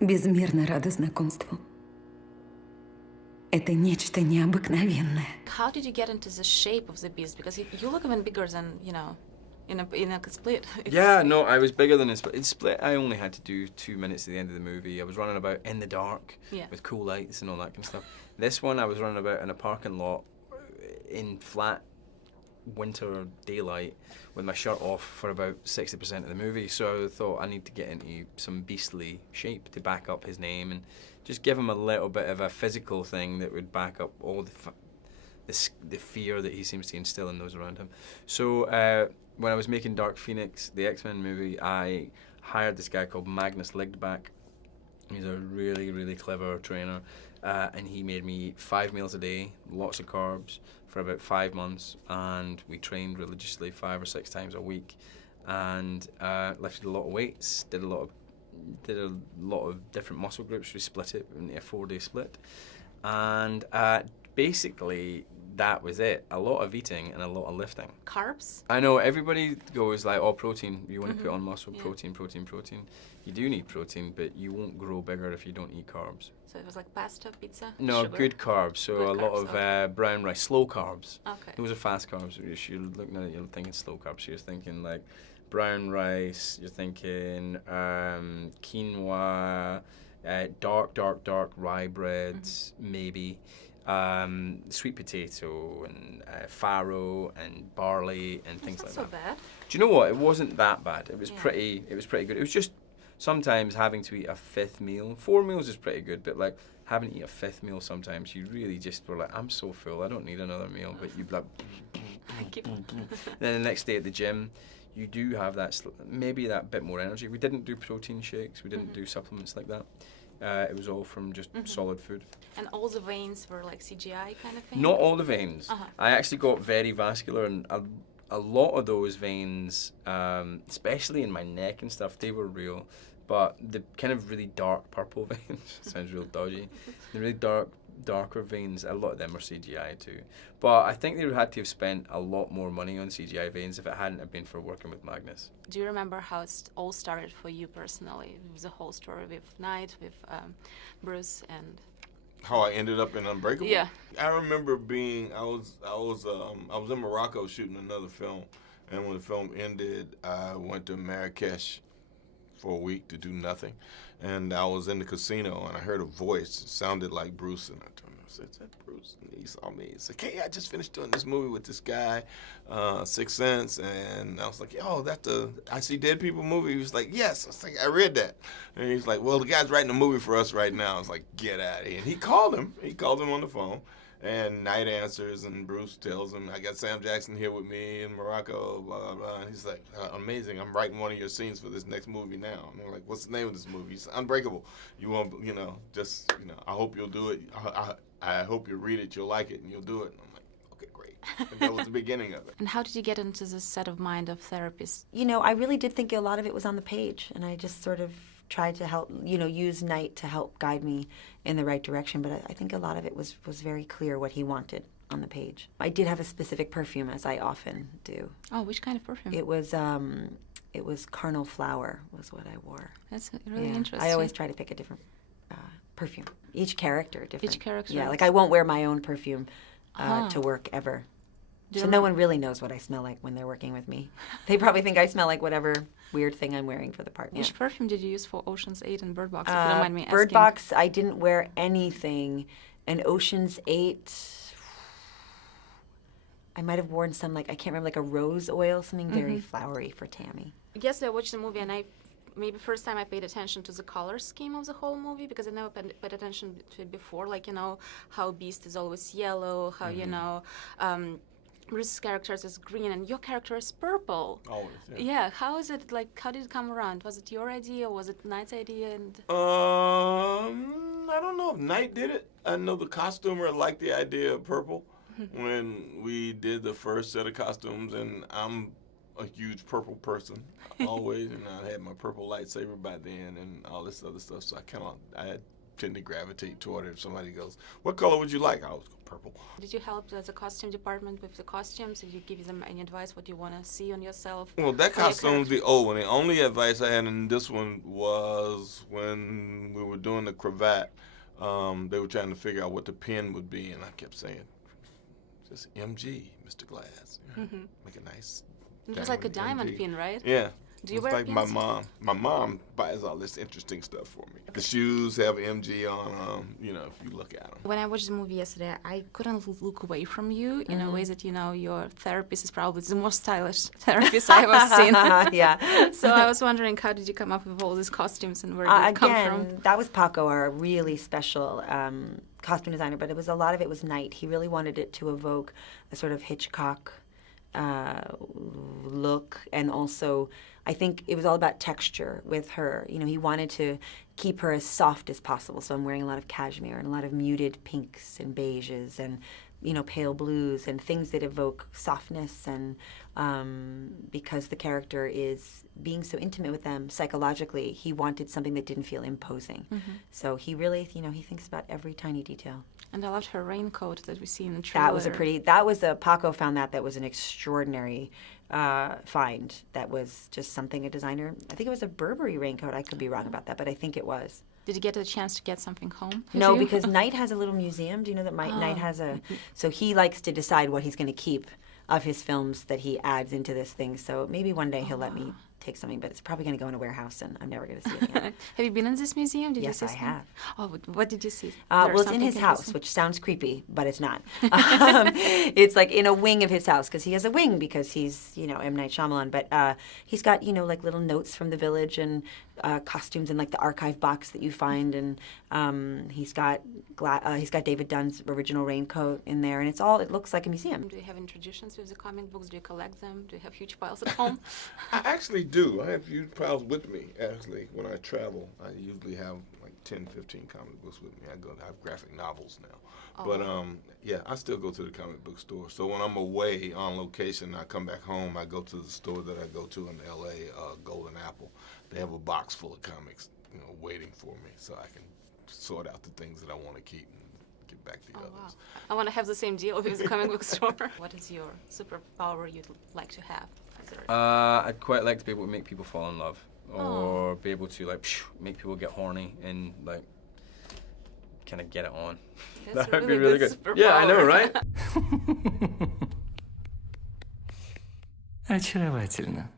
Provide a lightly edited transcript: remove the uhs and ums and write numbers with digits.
Безмерно рада знакомству. Это нечто необыкновенное. How did you get into the shape of the beast? Because you look even bigger than, in a split. Yeah, no, I was bigger than in Split. In Split, I only had to do 2 minutes at the end of the movie. I was running about in the dark with cool lights and all that kind of stuff. This one, I was running about in a parking lot in flat winter daylight with my shirt off for about 60% of the movie. So I thought I need to get into some beastly shape to back up his name and just give him a little bit of a physical thing that would back up all the fear that he seems to instill in those around him. So when I was making Dark Phoenix, the X-Men movie, I hired this guy called Magnus Ligdback. He's a really, really clever trainer, and he made me eat 5 meals a day, lots of carbs, for about 5 months, and we trained religiously 5 or 6 times a week, and lifted a lot of weights, did a lot of different muscle groups. We split it into a 4-day split, and basically that was it. A lot of eating and a lot of lifting. Carbs? I know everybody goes like, oh, protein, you want to put on muscle, protein. You do need protein, but you won't grow bigger if you don't eat carbs. So it was like pasta, pizza, No, sugar? good carbs. So Good a lot carbs, of brown rice, slow carbs. Okay. Those are fast carbs. If you're looking at it, you're thinking slow carbs. So you're thinking like brown rice, you're thinking quinoa, dark rye breads, maybe. Sweet potato and farro and barley and things like That's not that. so bad. Do you know what? It wasn't that bad. It was pretty good. It was just sometimes having to eat a 5th meal. 4 meals is pretty good, but like having to eat a 5th meal sometimes, you really just were like, I'm so full, I don't need another meal. But you like, then the next day at the gym, you do have that maybe that bit more energy. We didn't do protein shakes. We didn't do supplements like that. It was all from just solid food. And all the veins were like CGI kind of thing? Not all the veins. I actually got very vascular, and a lot of those veins, especially in my neck and stuff, they were real. But the kind of really dark purple veins, sounds real dodgy, the really darker veins, a lot of them are CGI too. But I think they would had to have spent a lot more money on CGI veins if it hadn't have been for working with Magnus. Do you remember how it all started for you personally? The whole story with Knight, with Bruce, and how I ended up in Unbreakable. Yeah. I remember I was in Morocco shooting another film, and when the film ended, I went to Marrakesh for a week to do nothing, and I was in the casino and I heard a voice. It sounded like Bruce, and I turned and said, "Is that Bruce?" And he saw me. He said, "Hey, I just finished doing this movie with this guy, Sixth Sense," and I was like, "Oh, that's the I See Dead People movie." He was like, "Yes." I was like, "I read that," and he's like, "Well, the guy's writing a movie for us right now." I was like, "Get out of here!" And he called him on the phone. And Knight answers, and Bruce tells him, "I got Sam Jackson here with me in Morocco, blah, blah, blah." And he's like, "Amazing, I'm writing one of your scenes for this next movie now." And I'm like, "What's the name of this movie?" He said, "Unbreakable. You won't, I hope you'll do it. I hope you'll read it, you'll like it, and you'll do it." And I'm like, "Okay, great." And that was the beginning of it. And how did you get into this set of mind of therapists? I really did think a lot of it was on the page, and I just sort of tried to help, use Knight to help guide me in the right direction. But I think a lot of it was very clear what he wanted on the page. I did have a specific perfume, as I often do. Oh, which kind of perfume? It was Carnal Flower was what I wore. That's really interesting. I always try to pick a different perfume. Each character different. Each character. Yeah, like I won't wear my own perfume to work ever. So no one really knows what I smell like when they're working with me. They probably think I smell like whatever weird thing I'm wearing for the part. Which perfume did you use for Ocean's 8 and Bird Box, if you don't mind me asking? Bird Box, I didn't wear anything. And Ocean's 8, I might have worn some, I can't remember, like a rose oil, something very flowery for Tammy. Yesterday I watched the movie, and maybe first time I paid attention to the color scheme of the whole movie, because I never paid attention to it before. How Beast is always yellow, how, Bruce's character is green, and your character is purple. Always, Yeah, how is it, how did it come around? Was it your idea, or was it Knight's idea? And I don't know if Knight did it. I know the costumer liked the idea of purple when we did the first set of costumes, and I'm a huge purple person always, and I had my purple lightsaber by then and all this other stuff, so I tend to gravitate toward it. If somebody goes, "What color would you like?" I always go purple. Did you help the costume department with the costumes? Did you give them any advice what you want to see on yourself? Well, that costume's the old one. The only advice I had in this one was when we were doing the cravat, they were trying to figure out what the pen would be, and I kept saying, just MG, Mr. Glass. Make a nice It was like a diamond MG. pin, right? Yeah. Do you It's wear like pins? my mom buys all this interesting stuff for me. The shoes have MG on them, you know, if you look at them. When I watched the movie yesterday, I couldn't look away from you in a way that, you know, your therapist is probably the most stylish therapist I've ever seen. Yeah. So I was wondering, how did you come up with all these costumes and where did it come from? Again, that was Paco, our really special costume designer, but a lot of it was Night. He really wanted it to evoke a sort of Hitchcock look, and also I think it was all about texture with her. You know, he wanted to keep her as soft as possible, so I'm wearing a lot of cashmere and a lot of muted pinks and beiges and, you know, pale blues and things that evoke softness, and because the character is being so intimate with them psychologically, he wanted something that didn't feel imposing. So he really, you know, he thinks about every tiny detail. And I loved her raincoat that we see in the trailer. Paco found that was an extraordinary find. That was just something a designer, I think it was a Burberry raincoat, I could be wrong about that, but I think it was. Did you get a chance to get something home? No, because Knight has a little museum. Do you know that Knight has a... So he likes to decide what he's going to keep of his films that he adds into this thing. So maybe one day he'll let me take something, but it's probably going to go in a warehouse and I'm never going to see it again. Have you been in this museum? Did Yes, you see I have. Oh, what did you see? Well, it's in his house, which sounds creepy, but it's not. It's like in a wing of his house, because he has a wing because he's, you know, M. Night Shyamalan. But he's got, you know, like little notes from the village and costumes in like the archive box that you find, and he's got David Dunn's original raincoat in there, and it looks like a museum. Do you have any traditions with the comic books? Do you collect them? Do you have huge piles at home? I actually do. I have huge piles with me, actually. When I travel, I usually have like 10, 15 comic books with me. I have graphic novels now. But yeah, I still go to the comic book store. So when I'm away on location, I come back home, I go to the store that I go to in L.A., Golden Apple. They have a box full of comics, you know, waiting for me, so I can sort out the things that I want to keep and get back the others. Wow. I want to have the same deal with the comic book store. What is your superpower you'd like to have? I'd quite like to be able to make people fall in love, or be able to like make people get horny and like kind of get it on. That's That would be really really good. superpower. Yeah, I know, right? Очаровательно.